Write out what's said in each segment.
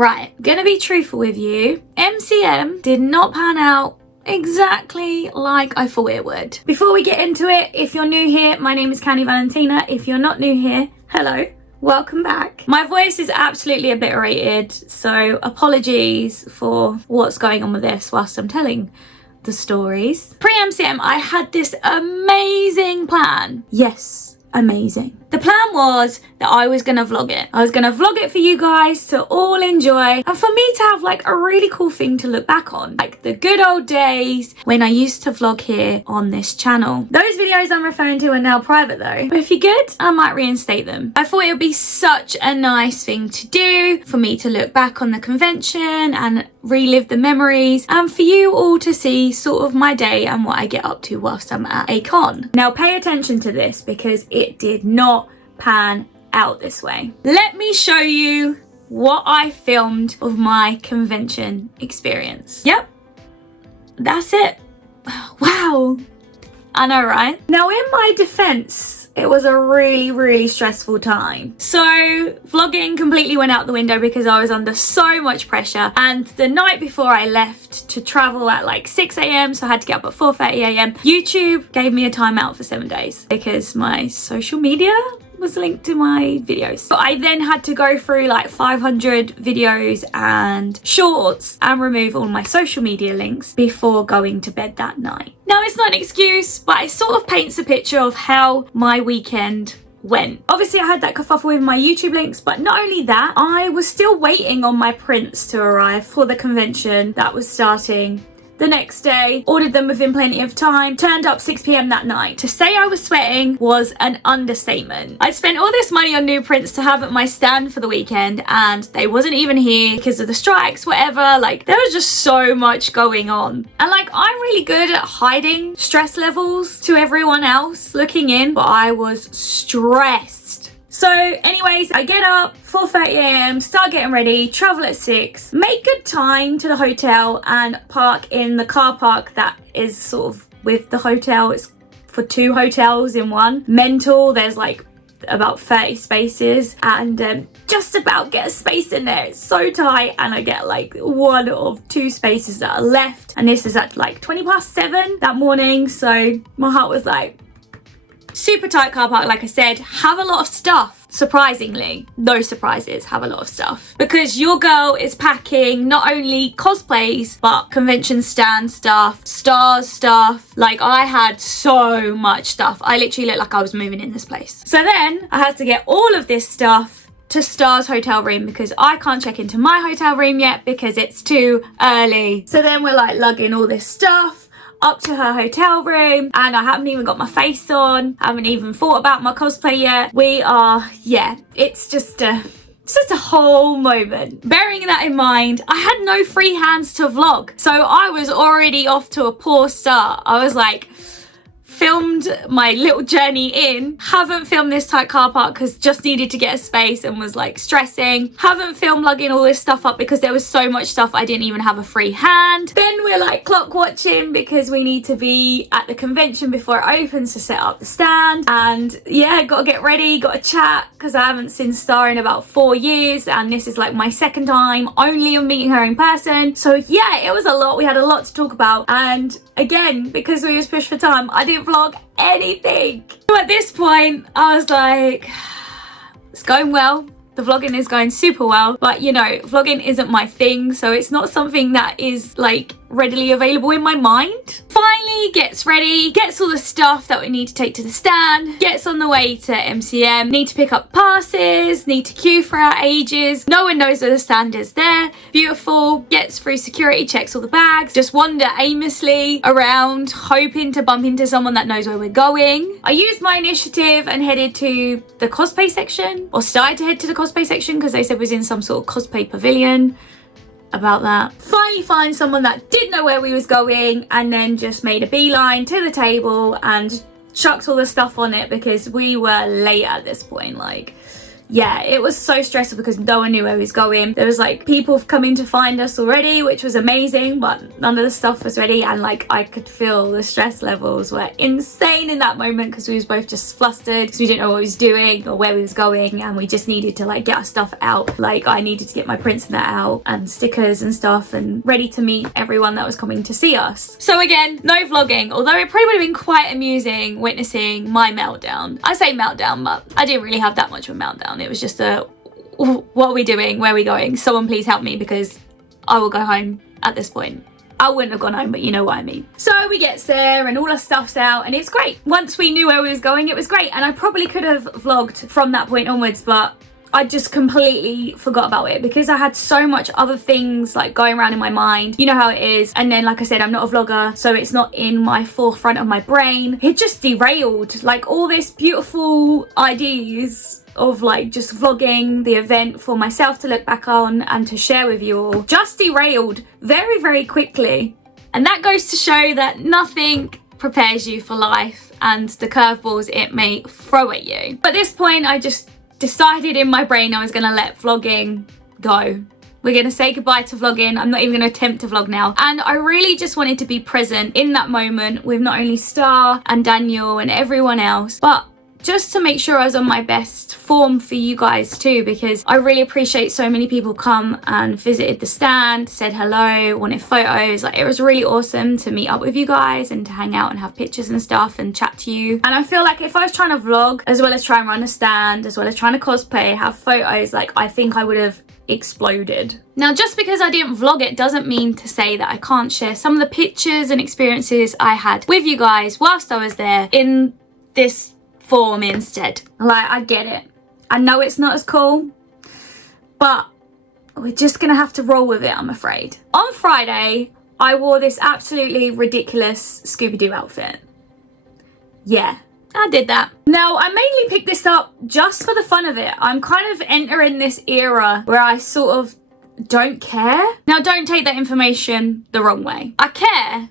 Right, gonna be truthful with you. MCM did not pan out exactly like I thought it would. Before we get into it, if you're new here, my name is Valentina. If you're not new here, hello. Welcome back. My voice is absolutely obliterated, so apologies for what's going on with this whilst I'm telling the stories. Pre-MCM, I had this amazing plan. Yes, amazing. The plan was that I was gonna vlog it. I was gonna vlog it for you guys to all enjoy and for me to have like a really cool thing to look back on. Like the good old days when I used to vlog here on this channel. Those videos I'm referring to are now private though. But if you're good, I might reinstate them. I thought it would be such a nice thing to do for me to look back on the convention and relive the memories and for you all to see sort of my day and what I get up to whilst I'm at a con. Now pay attention to this because it did not pan out this way. Let me show you what I filmed of my convention experience. Yep, that's it. Wow, I know, right? Now in my defense, it was a really stressful time. So vlogging completely went out the window because I was under so much pressure, and the night before I left to travel at like 6 a.m, so I had to get up at 4:30 a.m, YouTube gave me a timeout for 7 days because my social media was linked to my videos. So I then had to go through like 500 videos and shorts and remove all my social media links before going to bed that night. Now it's not an excuse, but it sort of paints a picture of how my weekend went. Obviously I had that kerfuffle with my YouTube links, but not only that, I was still waiting on my prints to arrive for the convention that was starting the next day. Ordered them within plenty of time, turned up 6 p.m. that night. To say I was sweating was an understatement. I spent all this money on new prints to have at my stand for the weekend and they wasn't even here because of the strikes, whatever. Like there was just so much going on. And like I'm really good at hiding stress levels to everyone else looking in, but I was stressed. So anyways, I get up 4:30 a.m, start getting ready, travel at 6, make good time to the hotel and park in the car park that is sort of with the hotel. It's for 2 hotels in one. Mental, there's like about 30 spaces and just about get a space in there. It's so tight and I get like 1 of 2 spaces that are left, and this is at like 7:20 that morning, so my heart was like, super tight car park, like I said, have a lot of stuff. Surprisingly, no surprises, have a lot of stuff. Because your girl is packing not only cosplays, but convention stand stuff, stars stuff. Like I had so much stuff. I literally looked like I was moving in this place. So then I had to get all of this stuff to Star's hotel room because I can't check into my hotel room yet because it's too early. So then we're like lugging all this stuff up to her hotel room and I haven't even got my face on, haven't even thought about my cosplay yet. We are, yeah, it's just a whole moment. Bearing that in mind, I had no free hands to vlog, so I was already off to a poor start. I was like, filmed my little journey in, haven't filmed this tight car park because just needed to get a space and was like stressing, haven't filmed lugging all this stuff up because there was so much stuff I didn't even have a free hand. Then we're like clock watching because we need to be at the convention before it opens to set up the stand, and yeah, gotta get ready, gotta chat because I haven't seen Star in about 4 years and this is like my 2nd time only of meeting her in person. So yeah, it was a lot. We had a lot to talk about, and again, because we was pushed for time, I didn't vlog anything. So at this point I was like, it's going well, the vlogging is going super well, but you know, vlogging isn't my thing, so it's not something that is like readily available in my mind. Finally gets ready, gets all the stuff that we need to take to the stand, gets on the way to MCM, need to pick up passes, need to queue for our ages, no one knows where the stand is there, beautiful, gets through security, checks all the bags, just wander aimlessly around hoping to bump into someone that knows where we're going. I used my initiative and headed to the cosplay section, or started to head to the cosplay section because they said it was in some sort of cosplay pavilion. About that. Finally find someone that did know where we was going and then just made a beeline to the table and chucked all the stuff on it because we were late at this point. Like yeah, it was so stressful because no one knew where we was going. There was like people coming to find us already, which was amazing, but none of the stuff was ready, and like I could feel the stress levels were insane in that moment because we was both just flustered because we didn't know what we was doing or where we was going, and we just needed to like get our stuff out. Like I needed to get my prints and that out and stickers and stuff and ready to meet everyone that was coming to see us. So again, no vlogging, although it probably would have been quite amusing witnessing my meltdown. I say meltdown, but I didn't really have that much of a meltdown. It was just a, what are we doing? Where are we going? Someone please help me because I will go home at this point. I wouldn't have gone home, but you know what I mean. So we get there and all our stuff's out and it's great. Once we knew where we was going, it was great. And I probably could have vlogged from that point onwards, but I just completely forgot about it because I had so much other things like going around in my mind. You know how it is. And then, like I said, I'm not a vlogger, so it's not in my forefront of my brain. It just derailed like all this beautiful ideas of like just vlogging the event for myself to look back on and to share with you all. Just derailed very, very quickly. And that goes to show that nothing prepares you for life and the curveballs it may throw at you. But at this point, I just decided in my brain I was gonna let vlogging go. We're gonna say goodbye to vlogging. I'm not even gonna attempt to vlog now. And I really just wanted to be present in that moment with not only Star and Daniel and everyone else, but just to make sure I was on my best form for you guys too, because I really appreciate so many people come and visited the stand, said hello, wanted photos. Like, it was really awesome to meet up with you guys and to hang out and have pictures and stuff and chat to you. And I feel like if I was trying to vlog as well as try and run a stand, as well as trying to cosplay, have photos, like I think I would have exploded. Now, just because I didn't vlog it doesn't mean to say that I can't share some of the pictures and experiences I had with you guys whilst I was there in this form instead. Like, I get it. I know it's not as cool, but we're just gonna have to roll with it, I'm afraid. On Friday, I wore this absolutely ridiculous Scooby Doo outfit. Yeah, I did that. Now, I mainly picked this up just for the fun of it. I'm kind of entering this era where I sort of don't care. Now, don't take that information the wrong way. I care,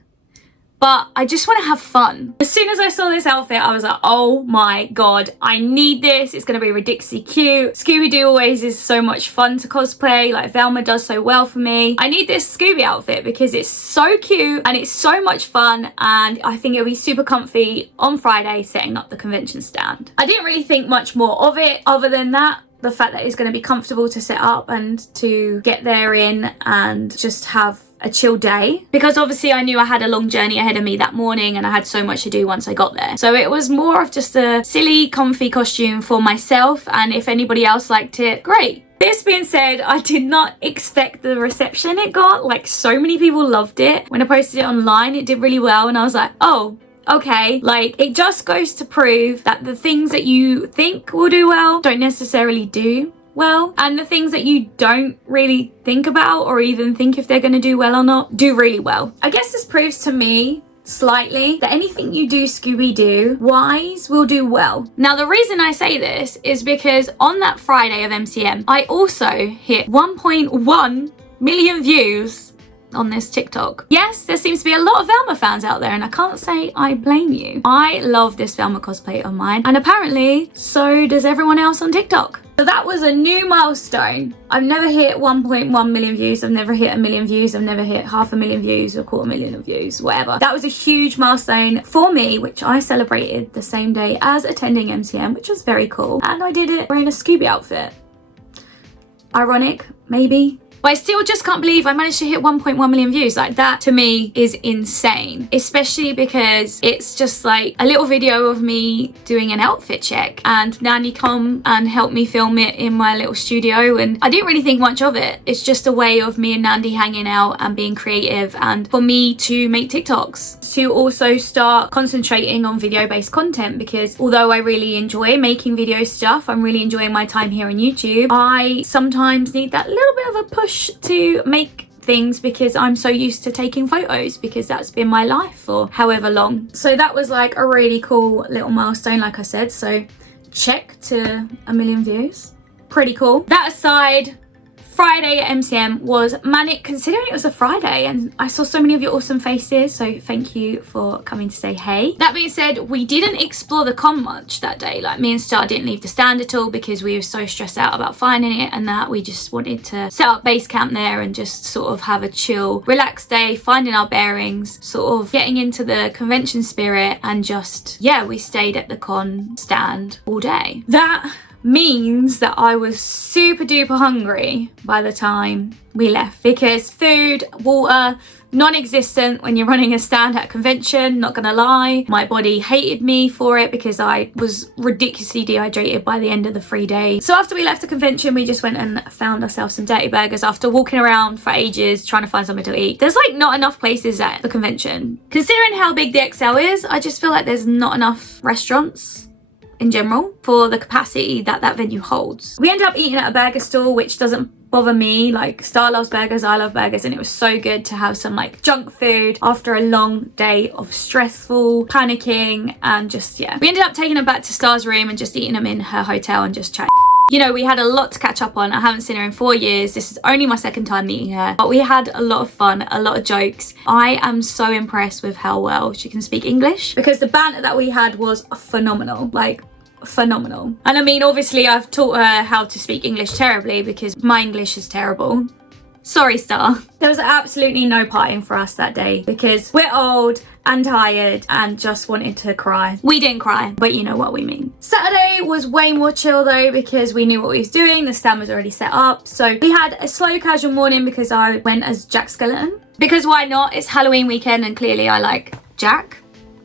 but I just want to have fun. As soon as I saw this outfit, I was like, oh my God, I need this. It's going to be ridiculously cute. Scooby Doo always is so much fun to cosplay. Like, Velma does so well for me. I need this Scooby outfit because it's so cute and it's so much fun, and I think it'll be super comfy on Friday setting up the convention stand. I didn't really think much more of it other than that. The fact that it's going to be comfortable to set up and to get there in and just have a chill day, because obviously I knew I had a long journey ahead of me that morning and I had so much to do once I got there. So it was more of just a silly, comfy costume for myself, and if anybody else liked it, great. This being said, I did not expect the reception it got. Like, so many people loved it. When I posted it online, it did really well, and I was like, oh, okay. Like, it just goes to prove that the things that you think will do well don't necessarily do well, and the things that you don't really think about or even think if they're going to do well or not do really well. I guess this proves to me slightly that anything you do Scooby Doo wise will do well. Now, the reason I say this is because on that Friday of MCM, I also hit 1.1 million views on this TikTok. Yes, there seems to be a lot of Velma fans out there, and I can't say I blame you. I love this Velma cosplay of mine, and apparently so does everyone else on TikTok. So that was a new milestone. I've never hit 1.1 million views. I've never hit 1 million views. I've never hit 500,000 views or 250,000 views, whatever. That was a huge milestone for me, which I celebrated the same day as attending MCM, which was very cool. And I did it wearing a Scooby outfit. Ironic, maybe. But I still just can't believe I managed to hit 1.1 million views. Like, that to me is insane, especially because it's just like a little video of me doing an outfit check, and Nanny come and helped me film it in my little studio, and I didn't really think much of it. It's just a way of me and Nandy hanging out and being creative, and for me to make TikToks, to also start concentrating on video-based content, because although I really enjoy making video stuff, I'm really enjoying my time here on YouTube, I sometimes need that little bit of a push to make things because I'm so used to taking photos, because that's been my life for however long. So that was like a really cool little milestone, like I said. So check to 1 million views. Pretty cool. That aside, Friday at MCM was manic considering it was a Friday, and I saw so many of your awesome faces, so thank you for coming to say hey. That being said, we didn't explore the con much that day. Like, me and Star didn't leave the stand at all because we were so stressed out about finding it, and that we just wanted to set up base camp there and just sort of have a chill, relaxed day, finding our bearings, sort of getting into the convention spirit, and just, yeah, we stayed at the con stand all day. That means that I was super duper hungry by the time we left, because food, water, non-existent when you're running a stand at a convention, not gonna lie. My body hated me for it because I was ridiculously dehydrated by the end of the 3 days. So after we left the convention, we just went and found ourselves some dirty burgers after walking around for ages trying to find something to eat. There's like not enough places at the convention. Considering how big the XL is, I just feel like there's not enough restaurants in general for the capacity that that venue holds. We ended up eating at a burger stall, which doesn't bother me. Like, Star loves burgers, I love burgers, and it was so good to have some like junk food after a long day of stressful panicking, and just, yeah. We ended up taking them back to Star's room and just eating them in her hotel and just chatting. You know, we had a lot to catch up on. I haven't seen her in 4 years. This is only my second time meeting her, but we had a lot of fun, a lot of jokes. I am so impressed with how well she can speak English, because the banter that we had was phenomenal. Like, phenomenal. And I mean, obviously I've taught her how to speak English terribly because my English is terrible. Sorry, Star. There was absolutely no partying for us that day because we're old and tired and just wanted to cry. We didn't cry, but you know what we mean. Saturday was way more chill though, because we knew what we was doing. The stand was already set up. So we had a slow casual morning because I went as Jack Skeleton. Because why not? It's Halloween weekend and clearly I like Jack,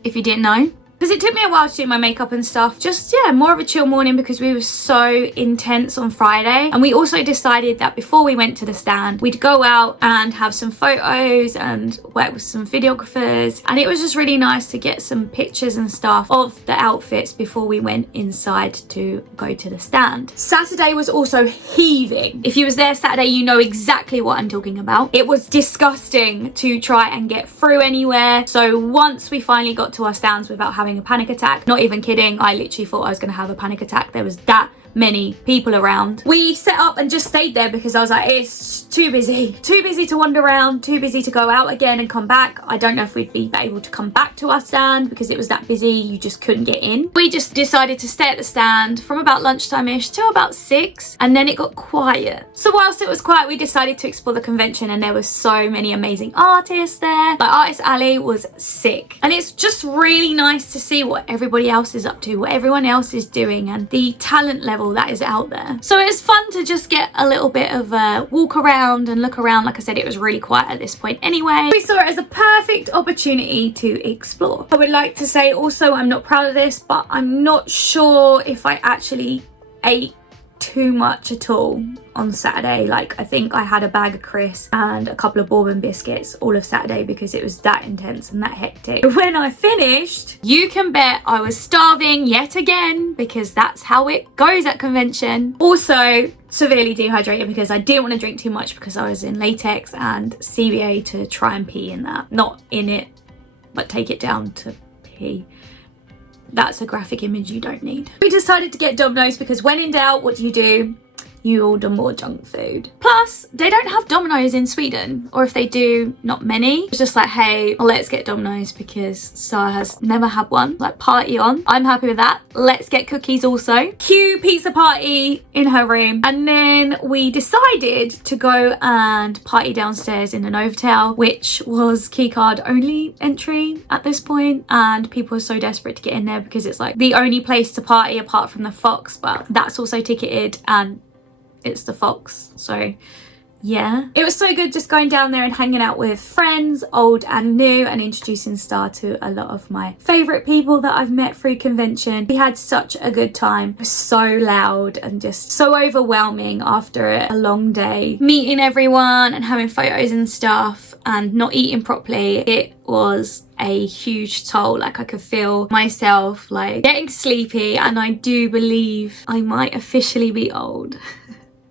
if you didn't know. Because it took me a while to do my makeup and stuff. Just, yeah, more of a chill morning because we were so intense on Friday. And we also decided that before we went to the stand, we'd go out and have some photos and work with some videographers. And it was just really nice to get some pictures and stuff of the outfits before we went inside to go to the stand. Saturday was also heaving. If you was there Saturday, you know exactly what I'm talking about. It was disgusting to try and get through anywhere. So once we finally got to our stands without having a panic attack, not even kidding, I literally thought I was going to have a panic attack. There was that many people around. We set up and just stayed there because I was like, it's too busy to wander around, too busy to go out again and come back. I don't know if we'd be able to come back to our stand because it was that busy, you just couldn't get in. We just decided to stay at the stand from about lunchtime-ish till about 6, and then it got quiet. So whilst it was quiet, we decided to explore the convention, and there were so many amazing artists there. Like, Artist Alley was sick, and it's just really nice to see what everybody else is up to, what everyone else is doing, and the talent level that is out there. So it's fun to just get a little bit of a walk around and look around. Like I said, it was really quiet at this point anyway. We saw it as a perfect opportunity to explore. I would like to say also, I'm not proud of this, but I'm not sure if I actually ate too much at all on Saturday. Like, I think I had a bag of crisps and a couple of bourbon biscuits all of Saturday because it was that intense and that hectic. When I finished, you can bet I was starving yet again, because that's how it goes at convention. Also severely dehydrated because I didn't want to drink too much because I was in latex and CBA to try and pee in that. Not in it, but take it down to pee. That's a graphic image you don't need. We decided to get Domino's because when in doubt, what do? You order more junk food. Plus, they don't have Domino's in Sweden, or if they do, not many. It's just like, hey, let's get Domino's because Sarah has never had one. Like, party on. I'm happy with that. Let's get cookies also. Cue pizza party in her room. And then we decided to go and party downstairs in the Novotel, which was keycard only entry at this point. And people are so desperate to get in there because it's like the only place to party apart from the Fox, but that's also ticketed and it's the Fox, so yeah. It was so good just going down there and hanging out with friends, old and new, and introducing Star to a lot of my favourite people that I've met through convention. We had such a good time. It was so loud and just so overwhelming after a long day. Meeting everyone and having photos and stuff and not eating properly. It was a huge toll. Like, I could feel myself like getting sleepy, and I do believe I might officially be old.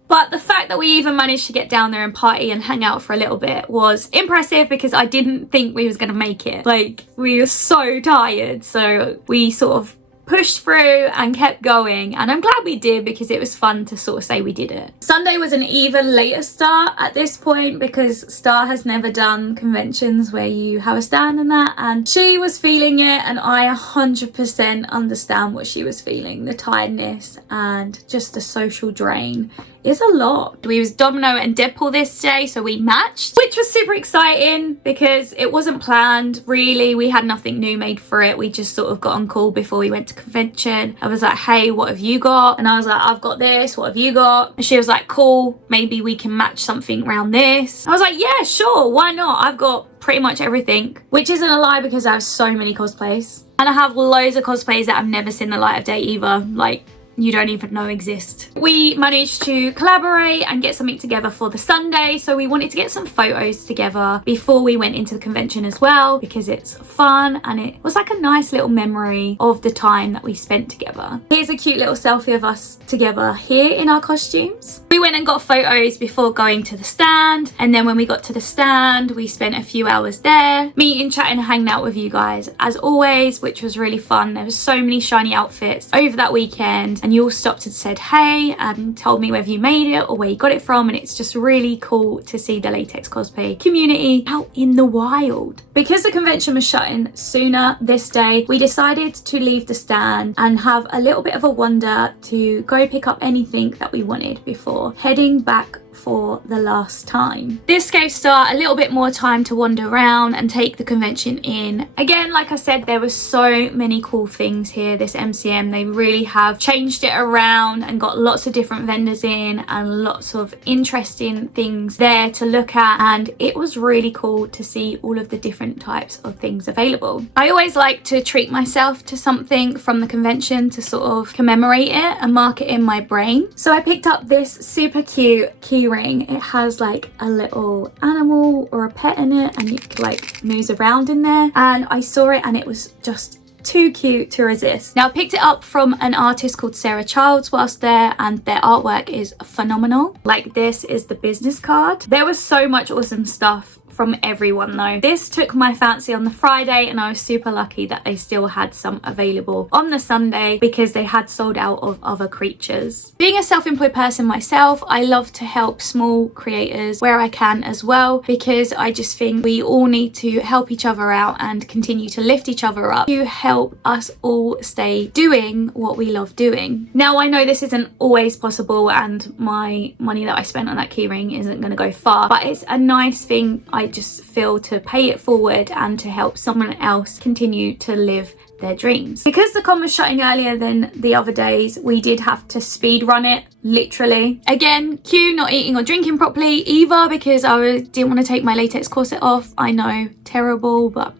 But the fact that we even managed to get down there and party and hang out for a little bit was impressive because I didn't think we was going to make it. Like, we were so tired. So we sort of pushed through and kept going, and I'm glad we did because it was fun to sort of say we did it. Sunday was an even later start at this point because Star has never done conventions where you have a stand and that, and she was feeling it, and I 100% understand what she was feeling. The tiredness and just the social drain is a lot. We was Domino and Deadpool this day, so we matched, which was super exciting because it wasn't planned really. We had nothing new made for it. We just sort of got on call before we went to convention. I was like, hey, what have you got? And I was like, I've got this, what have you got? And she was like, cool, maybe we can match something around this. I was like, yeah, sure, why not? I've got pretty much everything, which isn't a lie because I have so many cosplays, and I have loads of cosplays that I've never seen the light of day either, like you don't even know exist. We managed to collaborate and get something together for the Sunday, so we wanted to get some photos together before we went into the convention as well because it's fun and it was like a nice little memory of the time that we spent together. Here's a cute little selfie of us together here in our costumes. We went and got photos before going to the stand, and then when we got to the stand we spent a few hours there meeting, chatting, hanging out with you guys as always, which was really fun. There was so many shiny outfits over that weekend, and you all stopped and said hey and told me whether you made it or where you got it from, and it's just really cool to see the latex cosplay community out in the wild. Because the convention was shutting sooner this day, we decided to leave the stand and have a little bit of a wander to go pick up anything that we wanted before heading back for the last time. This gave Star a little bit more time to wander around and take the convention in. Again, like I said, there were so many cool things here, this MCM. They really have changed it around and got lots of different vendors in and lots of interesting things there to look at, and it was really cool to see all of the different types of things available. I always like to treat myself to something from the convention to sort of commemorate it and mark it in my brain. So I picked up this super cute key ring. It has like a little animal or a pet in it, and it like moves around in there, and I saw it and it was just too cute to resist. Now I picked it up from an artist called Sarah Childs whilst there, and their artwork is phenomenal. Like, this is the business card. There was so much awesome stuff from everyone though. This took my fancy on the Friday, and I was super lucky that they still had some available on the Sunday because they had sold out of other creatures. Being a self-employed person myself, I love to help small creators where I can as well, because I just think we all need to help each other out and continue to lift each other up to help us all stay doing what we love doing. Now I know this isn't always possible, and my money that I spent on that keyring isn't going to go far, but it's a nice thing I just feel to pay it forward and to help someone else continue to live their dreams. Because the con was shutting earlier than the other days, we did have to speed run it, literally. Again, cue not eating or drinking properly either because I didn't want to take my latex corset off. I know, terrible, but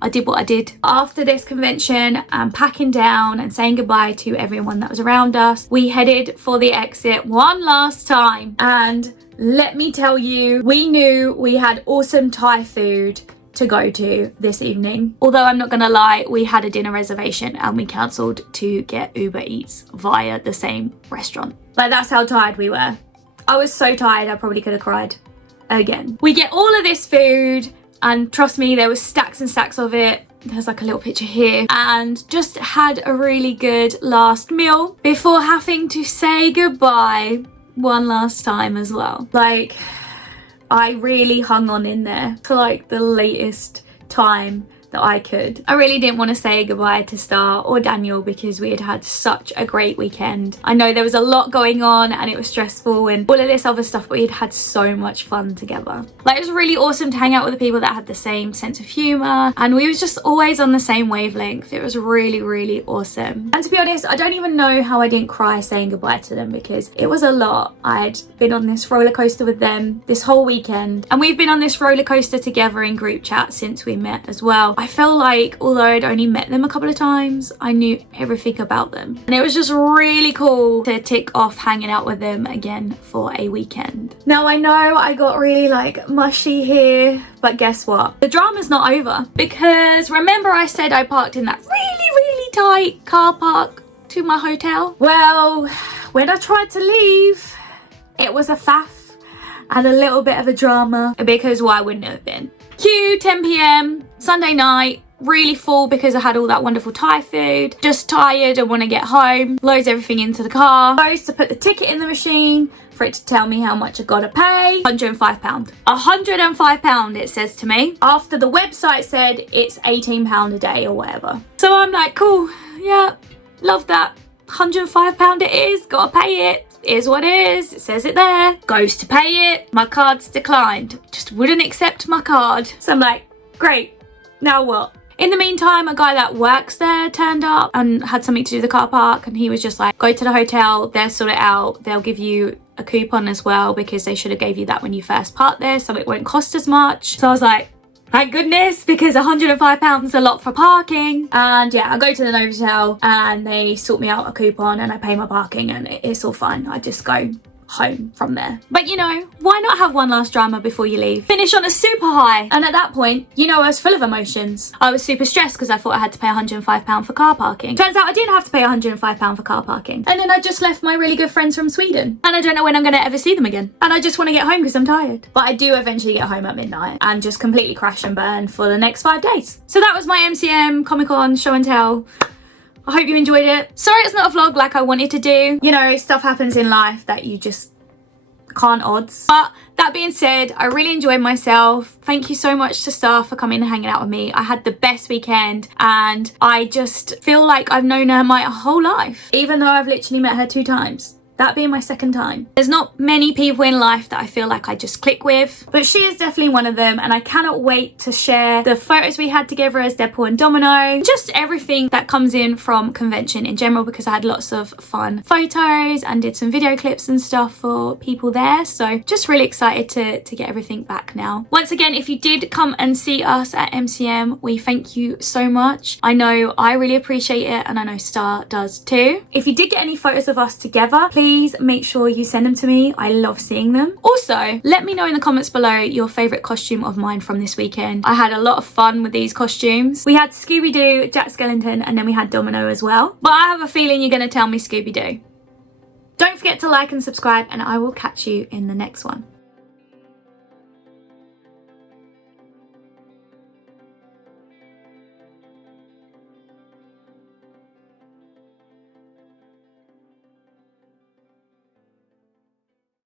I did what I did. After this convention and packing down and saying goodbye to everyone that was around us, we headed for the exit one last time, and let me tell you, we knew we had awesome Thai food to go to this evening. Although I'm not gonna lie, we had a dinner reservation and we cancelled to get Uber Eats via the same restaurant. Like, that's how tired we were. I was so tired I probably could have cried again. We get all of this food, and trust me, there was stacks and stacks of it. There's like a little picture here, and just had a really good last meal before having to say goodbye one last time as well. Like, I really hung on in there to like the latest time that I could. I really didn't want to say goodbye to Star or Daniel because we had had such a great weekend. I know there was a lot going on and it was stressful and all of this other stuff, but we had had so much fun together. Like, it was really awesome to hang out with the people that had the same sense of humor, and we was just always on the same wavelength. It was really, really awesome. And to be honest, I don't even know how I didn't cry saying goodbye to them because it was a lot. I'd been on this roller coaster with them this whole weekend, and we've been on this roller coaster together in group chat since we met as well. I felt like, although I'd only met them a couple of times, I knew everything about them, and it was just really cool to tick off hanging out with them again for a weekend. Now I know I got really like mushy here, but guess what? The drama's not over, because remember I said I parked in that really tight car park to my hotel? Well, when I tried to leave, it was a faff and a little bit of a drama, because why wouldn't it have been? Cue 10 p.m. Sunday night, really full because I had all that wonderful Thai food. Just tired and want to get home. Loads everything into the car. Goes to put the ticket in the machine for it to tell me how much I gotta pay. £105. £105 it says to me. After the website said it's £18 a day or whatever. So I'm like, cool, yeah, love that. £105 it is, gotta pay it. Is what it is, it says it there. Goes to pay it, my card's declined. Just wouldn't accept my card. So I'm like, great, now what? In the meantime, a guy that works there turned up and had something to do with the car park, and he was just like, go to the hotel, they'll sort it out, they'll give you a coupon as well because they should have gave you that when you first parked there, so it won't cost as much. So I was like, thank goodness, because £105 is a lot for parking. And yeah, I go to the Novotel and they sort me out a coupon and I pay my parking and it's all fine. I just go home from there. But you know, why not have one last drama before you leave? Finish on a super high. And at that point, you know, I was full of emotions. I was super stressed because I thought I had to pay £105 for car parking. Turns out I didn't have to pay £105 for car parking. And then I just left my really good friends from Sweden. And I don't know when I'm going to ever see them again. And I just want to get home because I'm tired. But I do eventually get home at midnight and just completely crash and burn for the next 5 days. So that was my MCM Comic Con show and tell. I hope you enjoyed it. Sorry it's not a vlog like I wanted to do. You know, stuff happens in life that you just can't odds. But that being said, I really enjoyed myself. Thank you so much to staff for coming and hanging out with me. I had the best weekend and I just feel like I've known her my whole life, even though I've literally met her 2 times. That being my second time. There's not many people in life that I feel like I just click with, but she is definitely one of them, and I cannot wait to share the photos we had together as Deadpool and Domino. Just everything that comes in from convention in general, because I had lots of fun photos and did some video clips and stuff for people there. So just really excited to get everything back now. Once again, if you did come and see us at MCM, we thank you so much. I know I really appreciate it and I know Star does too. If you did get any photos of us together, please make sure you send them to me. I love seeing them. Also, let me know in the comments below your favourite costume of mine from this weekend. I had a lot of fun with these costumes. We had Scooby Doo, Jack Skellington, and then we had Domino as well. But I have a feeling you're going to tell me Scooby Doo. Don't forget to like and subscribe, and I will catch you in the next one.